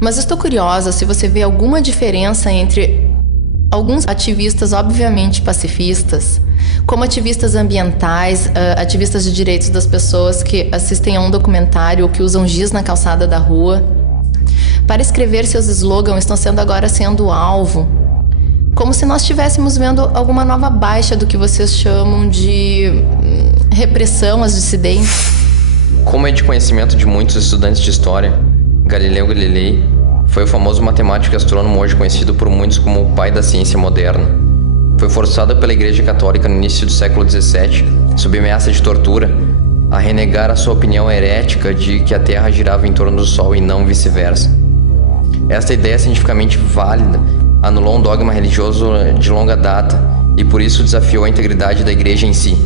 Mas estou curiosa se você vê alguma diferença entre alguns ativistas obviamente pacifistas, como ativistas ambientais, ativistas de direitos das pessoas que assistem a um documentário ou que usam giz na calçada da rua. Para escrever seus slogans estão agora sendo alvo. Como se nós estivéssemos vendo alguma nova baixa do que vocês chamam de repressão às dissidentes. Como é de conhecimento de muitos estudantes de história, Galileu Galilei foi o famoso matemático e astrônomo hoje conhecido por muitos como o pai da ciência moderna. Foi forçado pela Igreja Católica no início do século XVII, sob ameaça de tortura, a renegar a sua opinião herética de que a Terra girava em torno do Sol e não vice-versa. Esta ideia cientificamente válida anulou um dogma religioso de longa data e por isso desafiou a integridade da Igreja em si.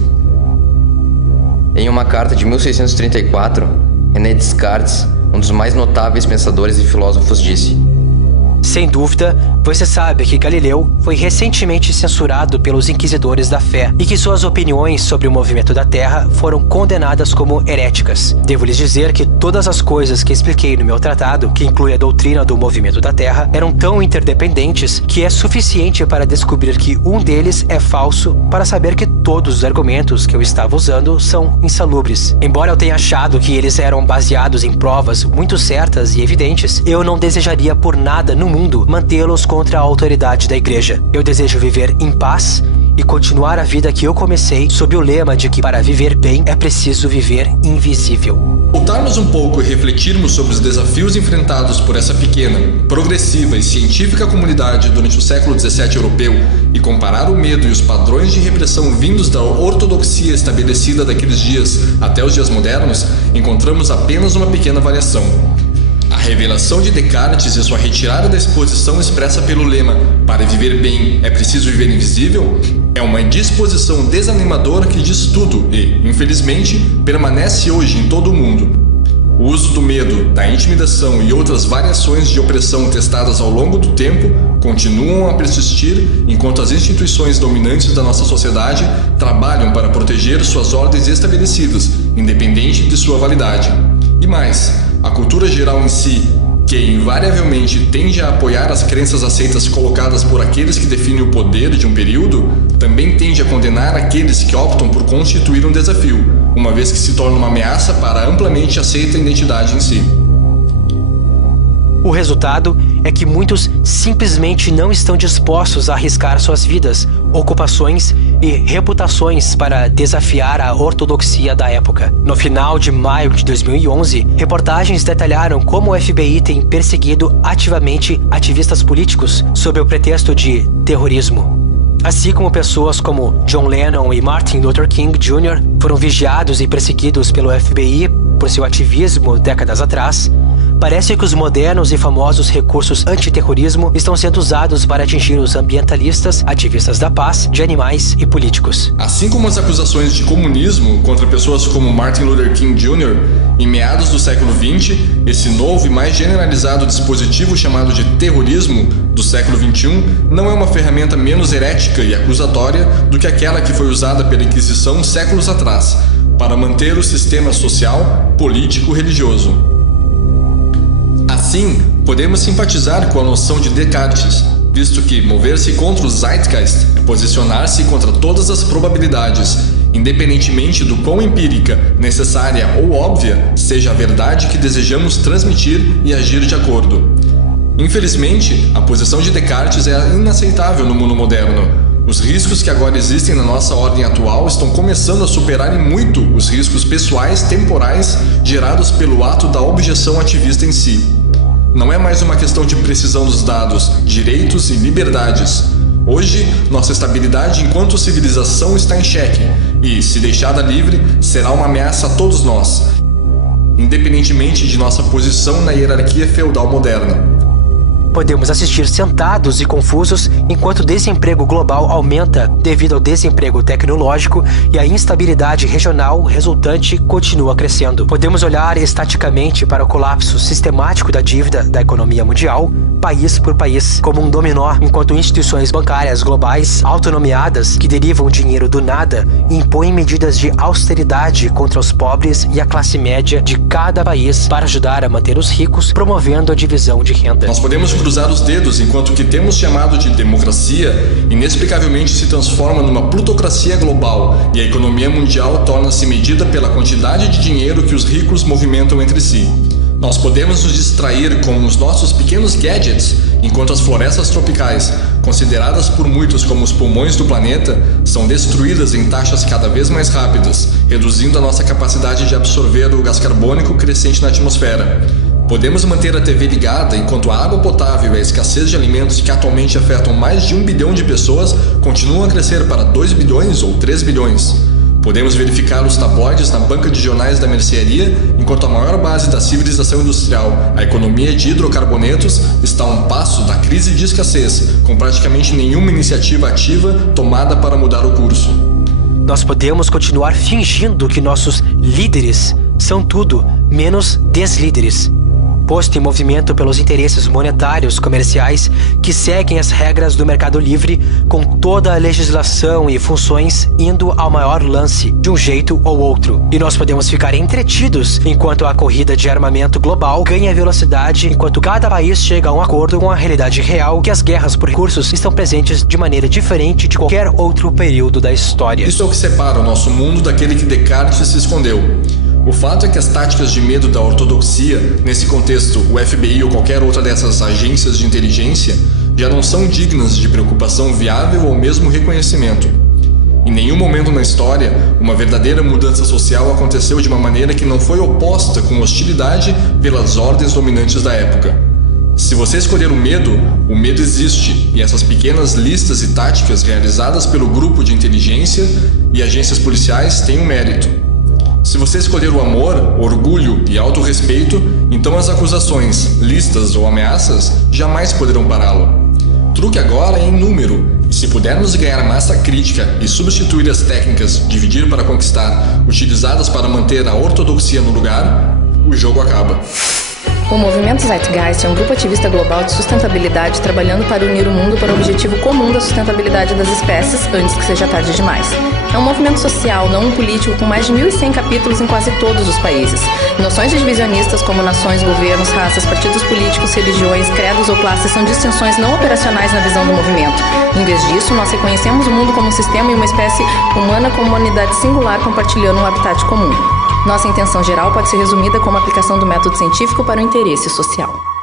Em uma carta de 1634, René Descartes, um dos mais notáveis pensadores e filósofos, disse: Sem dúvida, você sabe que Galileu foi recentemente censurado pelos inquisidores da fé e que suas opiniões sobre o movimento da Terra foram condenadas como heréticas. Devo lhes dizer que todas as coisas que expliquei no meu tratado, que inclui a doutrina do movimento da Terra, eram tão interdependentes que é suficiente para descobrir que um deles é falso para saber que todos os argumentos que eu estava usando são insalubres. Embora eu tenha achado que eles eram baseados em provas muito certas e evidentes, eu não desejaria por nada no mundo mantê-los contra a autoridade da Igreja. Eu desejo viver em paz e continuar a vida que eu comecei sob o lema de que para viver bem é preciso viver invisível. Voltarmos um pouco e refletirmos sobre os desafios enfrentados por essa pequena, progressiva e científica comunidade durante o século XVII europeu e comparar o medo e os padrões de repressão vindos da ortodoxia estabelecida daqueles dias até os dias modernos, encontramos apenas uma pequena variação. A revelação de Descartes e sua retirada da exposição expressa pelo lema "para viver bem é preciso viver invisível" é uma disposição desanimadora que diz tudo e, infelizmente, permanece hoje em todo o mundo. O uso do medo, da intimidação e outras variações de opressão testadas ao longo do tempo continuam a persistir enquanto as instituições dominantes da nossa sociedade trabalham para proteger suas ordens estabelecidas, independente de sua validade. E mais, a cultura geral em si, que invariavelmente tende a apoiar as crenças aceitas colocadas por aqueles que definem o poder de um período, também tende a condenar aqueles que optam por constituir um desafio, uma vez que se torna uma ameaça para a amplamente aceita identidade em si. O resultado é que muitos simplesmente não estão dispostos a arriscar suas vidas, ocupações e reputações para desafiar a ortodoxia da época. No final de maio de 2011, reportagens detalharam como o FBI tem perseguido ativamente ativistas políticos sob o pretexto de terrorismo. Assim como pessoas como John Lennon e Martin Luther King Jr. foram vigiados e perseguidos pelo FBI por seu ativismo décadas atrás, parece que os modernos e famosos recursos antiterrorismo estão sendo usados para atingir os ambientalistas, ativistas da paz, de animais e políticos. Assim como as acusações de comunismo contra pessoas como Martin Luther King Jr., em meados do século XX, esse novo e mais generalizado dispositivo chamado de terrorismo do século XXI não é uma ferramenta menos herética e acusatória do que aquela que foi usada pela Inquisição séculos atrás, para manter o sistema social, político e religioso. Assim, podemos simpatizar com a noção de Descartes, visto que mover-se contra o Zeitgeist é posicionar-se contra todas as probabilidades, independentemente do quão empírica, necessária ou óbvia seja a verdade que desejamos transmitir e agir de acordo. Infelizmente, a posição de Descartes é inaceitável no mundo moderno. Os riscos que agora existem na nossa ordem atual estão começando a superar em muito os riscos pessoais temporais gerados pelo ato da objeção ativista em si. Não é mais uma questão de precisão dos dados, direitos e liberdades. Hoje, nossa estabilidade enquanto civilização está em xeque e, se deixada livre, será uma ameaça a todos nós, independentemente de nossa posição na hierarquia feudal moderna. Podemos assistir sentados e confusos enquanto o desemprego global aumenta devido ao desemprego tecnológico e a instabilidade regional resultante continua crescendo. Podemos olhar estaticamente para o colapso sistemático da dívida da economia mundial, país por país, como um dominó, enquanto instituições bancárias globais, autonomeadas, que derivam dinheiro do nada, impõem medidas de austeridade contra os pobres e a classe média de cada país para ajudar a manter os ricos, promovendo a divisão de renda. Nós podemos cruzar os dedos enquanto o que temos chamado de democracia inexplicavelmente se transforma numa plutocracia global e a economia mundial torna-se medida pela quantidade de dinheiro que os ricos movimentam entre si. Nós podemos nos distrair com os nossos pequenos gadgets, enquanto as florestas tropicais, consideradas por muitos como os pulmões do planeta, são destruídas em taxas cada vez mais rápidas, reduzindo a nossa capacidade de absorver o gás carbônico crescente na atmosfera. Podemos manter a TV ligada enquanto a água potável e a escassez de alimentos que atualmente afetam mais de 1 bilhão de pessoas continuam a crescer para 2 bilhões ou 3 bilhões. Podemos verificar os tabloides na banca de jornais da mercearia, enquanto a maior base da civilização industrial, a economia de hidrocarbonetos, está a um passo da crise de escassez, com praticamente nenhuma iniciativa ativa tomada para mudar o curso. Nós podemos continuar fingindo que nossos líderes são tudo menos deslíderes, posto em movimento pelos interesses monetários comerciais que seguem as regras do mercado livre, com toda a legislação e funções indo ao maior lance de um jeito ou outro. E nós podemos ficar entretidos enquanto a corrida de armamento global ganha velocidade, enquanto cada país chega a um acordo com a realidade real que as guerras por recursos estão presentes de maneira diferente de qualquer outro período da história. Isso é o que separa o nosso mundo daquele que Descartes se escondeu. O fato é que as táticas de medo da ortodoxia, nesse contexto o FBI ou qualquer outra dessas agências de inteligência, já não são dignas de preocupação viável ou mesmo reconhecimento. Em nenhum momento na história, uma verdadeira mudança social aconteceu de uma maneira que não foi oposta com hostilidade pelas ordens dominantes da época. Se você escolher o medo existe, e essas pequenas listas e táticas realizadas pelo grupo de inteligência e agências policiais têm um mérito. Se você escolher o amor, orgulho e autorrespeito, então as acusações, listas ou ameaças jamais poderão pará-lo. O truque agora é em número, e se pudermos ganhar massa crítica e substituir as técnicas dividir para conquistar, utilizadas para manter a ortodoxia no lugar, o jogo acaba. O Movimento Zeitgeist é um grupo ativista global de sustentabilidade trabalhando para unir o mundo para o objetivo comum da sustentabilidade das espécies antes que seja tarde demais. É um movimento social, não um político, com mais de 1.100 capítulos em quase todos os países. Noções divisionistas como nações, governos, raças, partidos políticos, religiões, credos ou classes são distinções não operacionais na visão do movimento. Em vez disso, nós reconhecemos o mundo como um sistema e uma espécie humana como uma unidade singular compartilhando um habitat comum. Nossa intenção geral pode ser resumida como a aplicação do método científico para o interesse social.